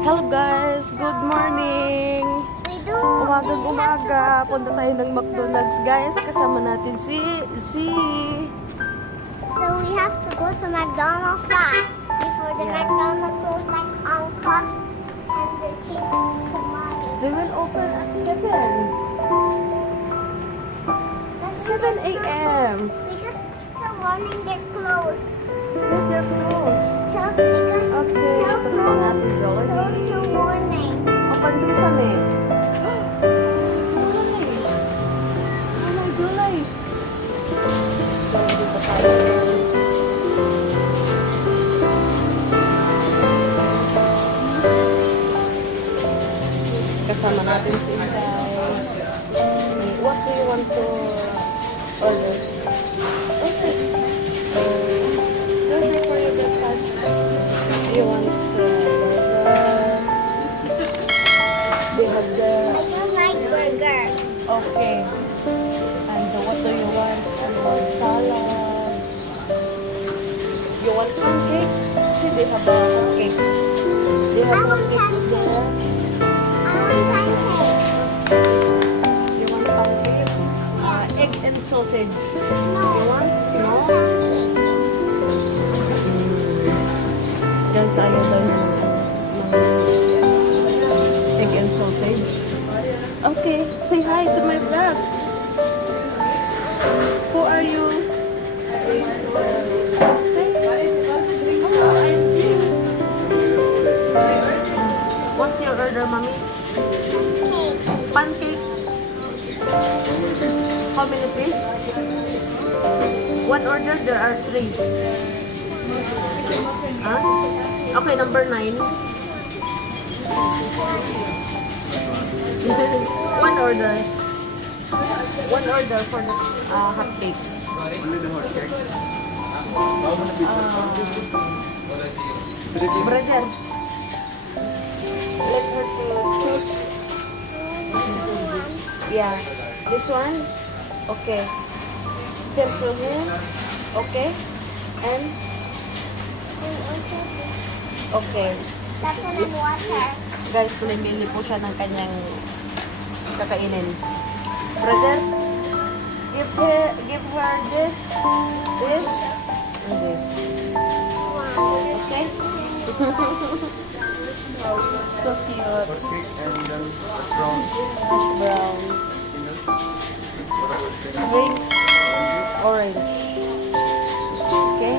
Hello guys, good morning. Umaga, punta tayo ng McDonald's guys. Kasama natin si Z. So we have to go to McDonald's fast before the McDonald's close like on cost and the change to money. They will open at 7 a.m. Because it's still morning, they're closed. Yes, they're closed. Because Okay, ito na po natin Jollibee. so morning. Open sesame. Gulay. Gulay. Jollibee pa tayo guys. Kasama natin si Inday. What do you want to order? Okay. Order for your breakfast. You want burger? We have the... I don't like burger. Okay. And what do you want? You want salad? You want pancake? See, they have pancakes. They have I want pancakes there. I want pancake. You want pancake? Egg and sausage. No. You want? No? Pancake. Guys, ayaw daw niya ng egg and sausage. Okay, say hi to my vlog. Who are you? Say, hello, I'm Z. What's your order, mommy? Cake. Pancake. How many piece? One order, there are 3. Huh? Okay, number 9. One order. One order for the hot cakes. Brother, let her to choose. Yeah, this one. Okay. Send to him. Okay. And okay. That's what I water. Guys, tulimili po siya ng kanyang kakainin. Brother, give her this, and this. Okay? Oh, you're so cute. Hash brown. Drinks, orange. Okay?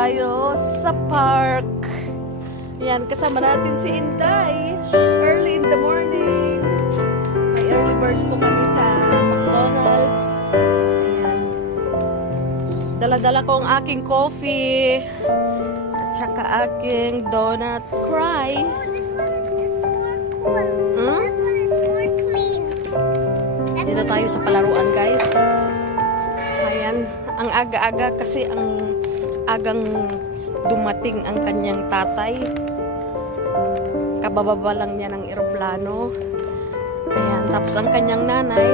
tayo sa park. Yan, kasama natin si Inday. Early in the morning. May early bird po kami sa McDonald's. Ayan. Dala-dala ko ang aking coffee. At saka aking donut cry. Oh, this one is more cool. Hmm? That one is more clean. That Dito one tayo is sa more palaruan, guys. Ayan, ang aga-aga kasi ang agang dumating ang kanyang tatay. Kabababa lang niya ng eroplano. Ayan, tapos ang kanyang nanay,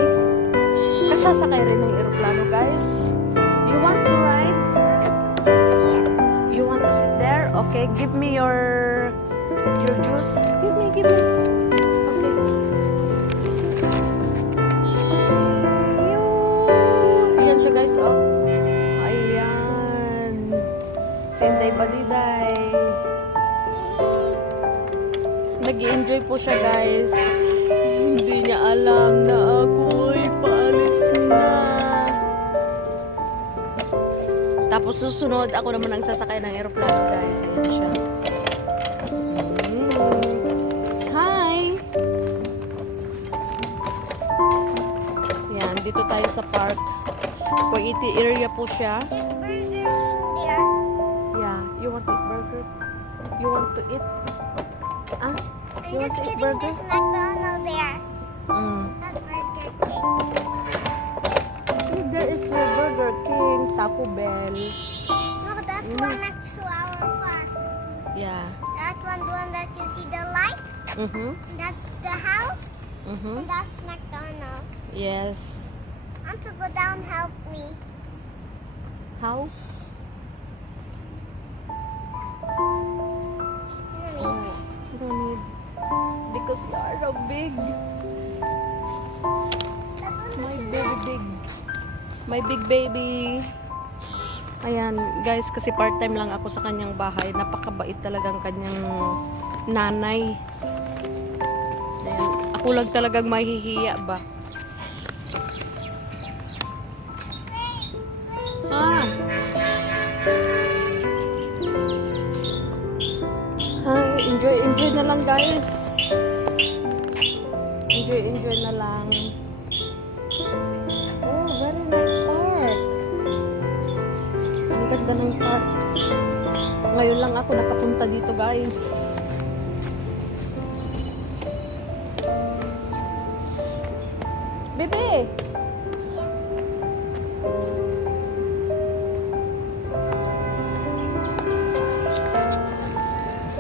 kasasakay rin ng eroplano, guys. You want to ride? You want to sit there? Okay, give me your juice. Give me. Okay. Sit. Ayan siya, guys, oh. Ayan. Sinday Badiday. Nag-i-enjoy po siya, guys. Hindi niya alam na ako'y paalis na. Tapos susunod, ako naman ang sasakay ng aeroplano, guys. Ayan siya. Hi! Yan, dito tayo sa park. Coiti area po siya. There's Burger King there. Yeah, you want to eat burger? You want to eat? Ah? I'm You want just to eat kidding. burger? There's McDonald's there. Mm. Not Burger King. There is a Burger King, Taco Bell. No, that one next to our park. Yeah. That one, the one that you see the light. Mm-hmm. That's the house. Mm-hmm. And that's McDonald's. Yes. I want to go down. Help me. How? Really? You don't need. Because you are so big. That one My is baby big. My big baby. Ayan, guys, kasi part-time lang ako sa kanyang bahay. Napakabait talagang kanyang nanay. Ayan, ako lang talagang mahihiya ba. Ah. Ay, enjoy na lang, guys. Enjoy na lang. Oh, very nice park. Ang ganda ng park. Ngayon lang ako nakapunta dito, guys. Bebe!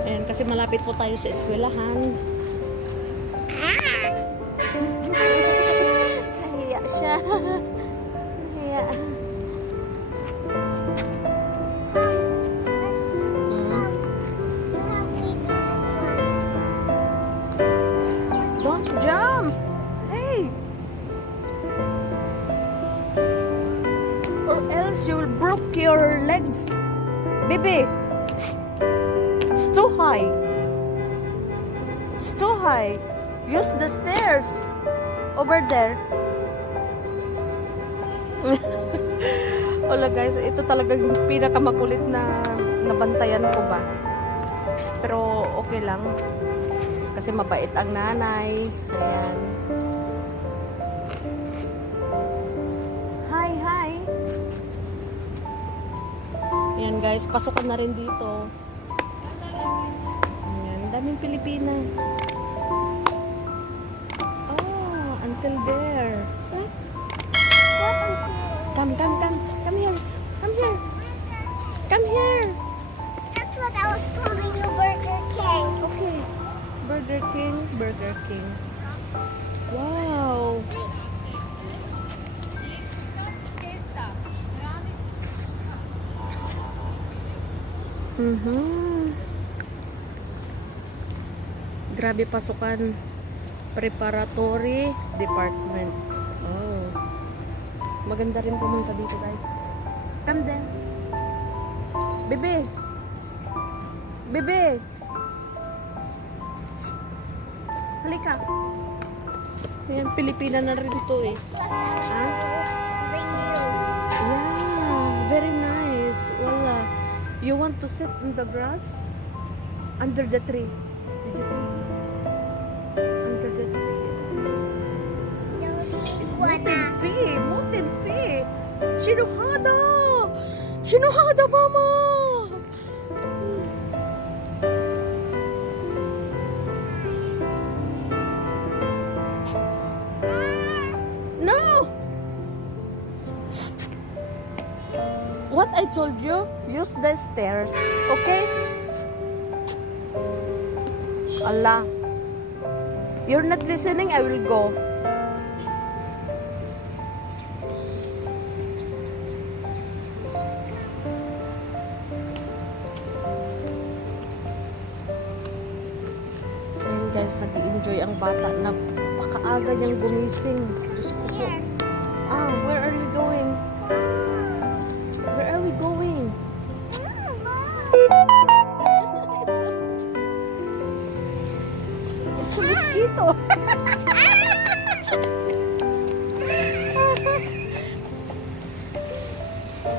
Ayan, kasi malapit po tayo sa eskwelahan. Nahiya siya. Nahiya. You help me do this one. Don't jump! Hey! Or else you'll broke your legs. Baby! It's too high. It's too high. Use the stairs. Over there. Wala, guys, ito talagang pinakamakulit na nabantayan ko ba. Pero okay lang. Kasi mabait ang nanay. Ayan. Hi! Ayan, guys, pasukan na rin dito. Ayan, daming Pilipina. Oh, until there. Come here. Come here. That's what I was telling you, Burger King. Okay. Burger King. Wow. Grabe, pasukan. Preparatory Department. Oh. Maganda rin pumunta dito, guys. Come then. Bebe. Halika. Ayan, Pilipina na rin to eh. Bring you. Yeah, very nice. Wala. You want to sit in the grass? Under the tree. Did you see? Under the tree. Mountain fee! Mountain fee! Shinohada! Shinohada, mama! No! Shh. What I told you, use the stairs, okay? Allah. You're not listening, I will go. Ayun guys, nag-enjoy ang bata. Napakaaga niyang gumising. Diyos ko po. Ah, where are you going? Where are we going? It's a mosquito.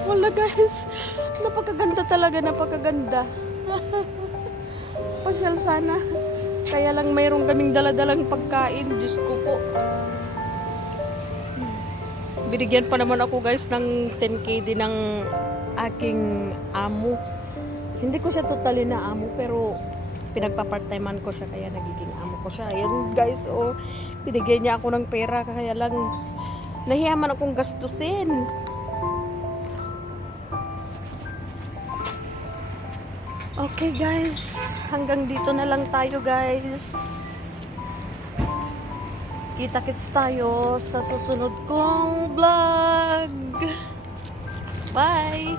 Wala guys. Napakaganda talaga, napakaganda. Pasyal sana. Kaya lang mayroon kaming daladalang pagkain. Diyos ko po. Binigyan pa naman ako guys ng 10k din ng aking amo. Hindi ko siya totally na amo pero pinagpa-part-timean ko siya kaya nagiging amo ko siya. Ayan guys, oh, binigyan niya ako ng pera kaya lang nahiyaman akong gastusin. Okay guys, hanggang dito na lang tayo guys. Kita-kits tayo sa susunod kong vlog. Bye!